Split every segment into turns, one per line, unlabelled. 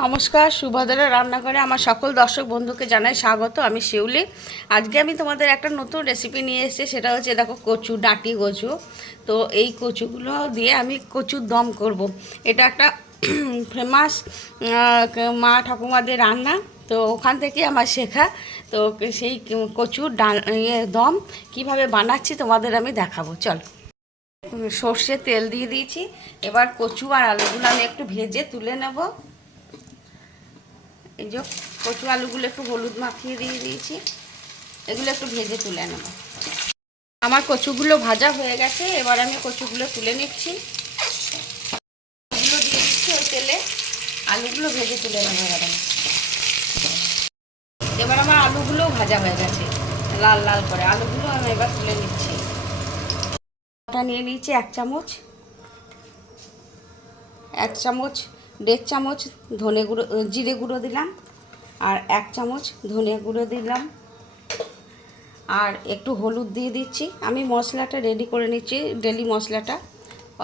নমস্কার, সুভদ্রা রান্নাঘরে আমার সকল দর্শক বন্ধুকে জানাই স্বাগত। আমি শিউলি। আজকে আমি তোমাদের একটা নতুন রেসিপি নিয়ে এসেছি, সেটা হচ্ছে দেখো কচু, ডাঁটি কচু। তো এই কচুগুলো দিয়ে আমি কচুর দম করব। এটা একটা ফেমাস মা ঠাকুমাদের রান্না। তো ওখান থেকে আমার শেখা। তো সেই কচুর ডাল ইয়ে দম কীভাবে বানাচ্ছি তোমাদের আমি দেখাবো। চল। সর্ষে তেল দিয়ে দিয়েছি। এবার কচু আর আলুগুলো আমি একটু ভেজে তুলে নেব। এই যে কচু আলুগুলো একটু হলুদ মাখিয়ে দিয়ে দিয়েছি, এগুলো একটু ভেজে তুলে নেব। আমার কচুগুলো ভাজা হয়ে গেছে, এবার আমি কচুগুলো তুলে নিচ্ছি। আলুগুলো দিয়ে দিচ্ছি ওই তেলে, আলুগুলো ভেজে তুলে নেব এবার। আমি এবার আমার আলুগুলোও ভাজা হয়ে গেছে, লাল লাল করে। আলুগুলো আমি এবার তুলে নিচ্ছি। নিয়ে নিয়েছি এক চামচ। এক চামচ দেড় চামচ ধনে গুঁড়ো জিরে গুঁড়ো দিলাম, আর এক চামচ ধনে গুঁড়ো দিলাম। আর একটু হলুদ দিয়ে দিচ্ছি। আমি মশলাটা রেডি করে নিচ্ছি ডেলি মশলাটা।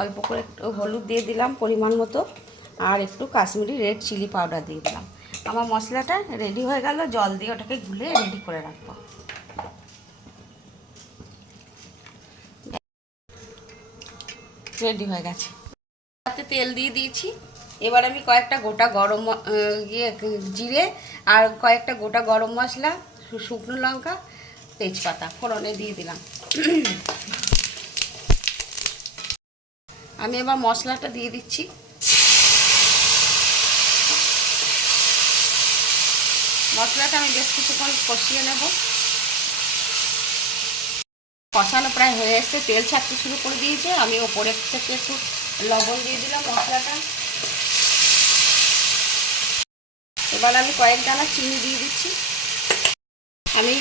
অল্প করে একটু হলুদ দিয়ে দিলাম পরিমাণ মতো। আর একটু কাশ্মীরি রেড চিলি পাউডার দিয়ে দিলাম। আমার মশলাটা রেডি হয়ে গেল, জল দিয়ে ওটাকে গুলে রেডি করে রাখব। রেডি হয়ে গেছে। তেল দিয়ে দিয়েছি। এবার আমি কয়েকটা গোটা গরম ইয়ে জিরে আর কয়েকটা গোটা গরম মশলা শুকনো লঙ্কা, তেজপাতা, ফোড়নে দিয়ে দিলাম। আমি এবার মশলাটা দিয়ে দিচ্ছি। মশলাটা আমি বেশ কিছুক্ষণ কষিয়ে নেব। কষানো প্রায় হয়ে এসছে, তেল ছাড়তে শুরু করে দিয়েছে। আমি ওপরে থেকে একটু লবণ দিয়ে দিলাম মশলাটা। এবার আমি কয়েক দানা চিনি দিয়ে দিচ্ছি। আমি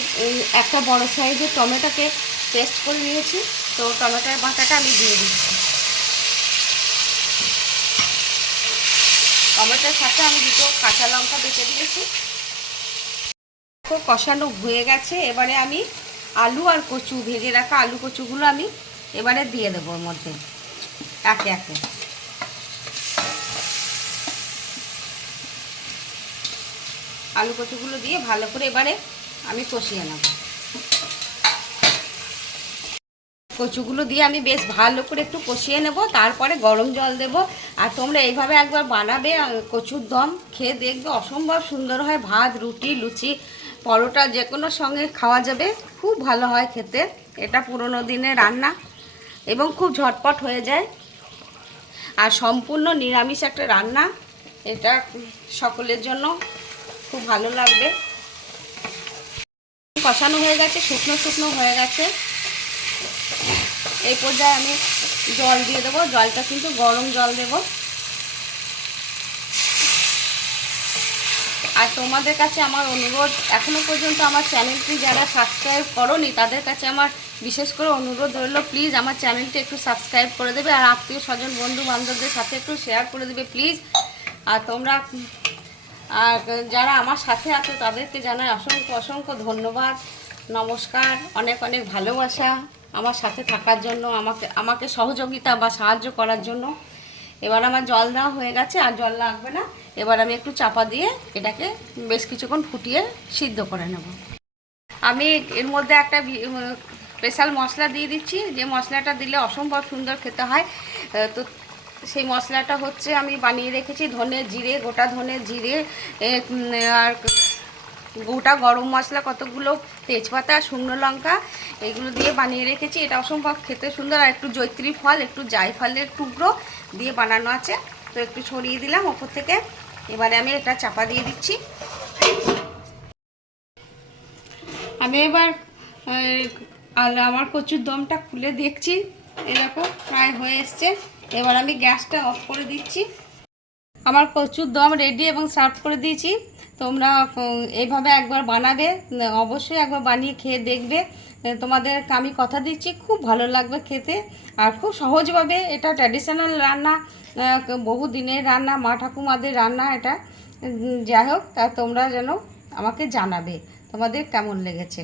একটা বড় সাইজের টমেটোকে পেস্ট করে নিয়েছি। তো টমেটোর বাঁটাটা আমি দিয়ে দিচ্ছি। টমেটোর সাথে আমি দুটো কাঁচা লঙ্কা বেটে দিয়েছি। কষানো হয়ে গেছে। এবারে আমি আলু আর কচু, ভেজে রাখা আলু কচুগুলো আমি এবারে দিয়ে দেবো ওর মধ্যে। একে একে। আলু কচুগুলো দিয়ে ভালো করে এবারে আমি কষিয়ে নেব। কচুগুলো দিয়ে আমি বেশ ভালো করে একটু কষিয়ে নেব, তারপরে গরম জল দেব। আর তোমরা এইভাবে একবার বানাবে কচুর দম খেয়ে দেখবে অসম্ভব সুন্দর হয়। ভাত, রুটি, লুচি, পরোটা যে কোনো সঙ্গে খাওয়া যাবে। খুব ভালো হয় খেতে। এটা পুরনো দিনের রান্না এবং খুব ঝটপট হয়ে যায়। আর সম্পূর্ণ নিরামিষ একটা রান্না। এটা সকলের জন্য খুব ভালো লাগবে। কষানো হয়ে গেছে, শুকনো শুকনো হয়ে গেছে। এই পর্যায়ে আমি জল দিয়ে দেবো। জলটা কিন্তু গরম জল দেব। আর তোমাদের কাছে আমার অনুরোধ এখনও পর্যন্ত আমার চ্যানেলটি যারা সাবস্ক্রাইব করনি, তাদের কাছে আমার বিশেষ করে অনুরোধ রইল, প্লিজ আমার চ্যানেলটি একটু সাবস্ক্রাইব করে দেবে। আর আত্মীয় স্বজন বন্ধু বান্ধবদের সাথে একটু শেয়ার করে দেবে, প্লিজ। আর তোমরা আর যারা আমার সাথে আছে, তাদেরকে জানাই অসংখ্য অসংখ্য ধন্যবাদ, নমস্কার, অনেক অনেক ভালোবাসা আমার সাথে থাকার জন্য, আমাকে আমাকে সহযোগিতা বা সাহায্য করার জন্য। এবার আমার জল দেওয়া হয়ে গেছে, আর জল লাগবে না। এবার আমি একটু চাপা দিয়ে এটাকে বেশ কিছুক্ষণ ফুটিয়ে সিদ্ধ করে নেব। আমি এর মধ্যে একটা স্পেশাল মশলা দিয়ে দিচ্ছি। যে মশলাটা দিলে অসম্ভব সুন্দর খেতে হয়। তো সেই মশলাটা হচ্ছে আমি বানিয়ে রেখেছি, ধনে জিরে, গোটা ধনে জিরে আর গোটা গরম মশলা, কতগুলো তেজপাতা, শুকনো লঙ্কা, এগুলো দিয়ে বানিয়ে রেখেছি। এটা অসম্ভব খেতে সুন্দর, আর একটু জৈত্রী ফল, একটু জায়ফলের টুকরো দিয়ে বানানো আছে। তো একটু ছড়িয়ে দিলাম ওপর থেকে। এবারে আমি এটা চাপা দিয়ে দিচ্ছি। আমি এবার আর আমার কচুর দমটা খুলে দেখছি। এরকম প্রায় হয়ে এসছে। এবার আমি গ্যাসটা অফ করে দিচ্ছি। আমার কচুর দম রেডি এবং সার্ভ করে দিয়েছি। তোমরা এইভাবে একবার বানাবে, অবশ্যই একবার বানিয়ে খেয়ে দেখবে। তোমাদের, আমি কথা দিচ্ছি, খুব ভালো লাগবে খেতে। আর খুব সহজভাবে এটা ট্র্যাডিশনাল রান্না বহু দিনের রান্না, মা ঠাকুমাদের রান্না এটা। যাই হোক, তা তোমরা যেন আমাকে জানাবে। তোমাদের কেমন লেগেছে?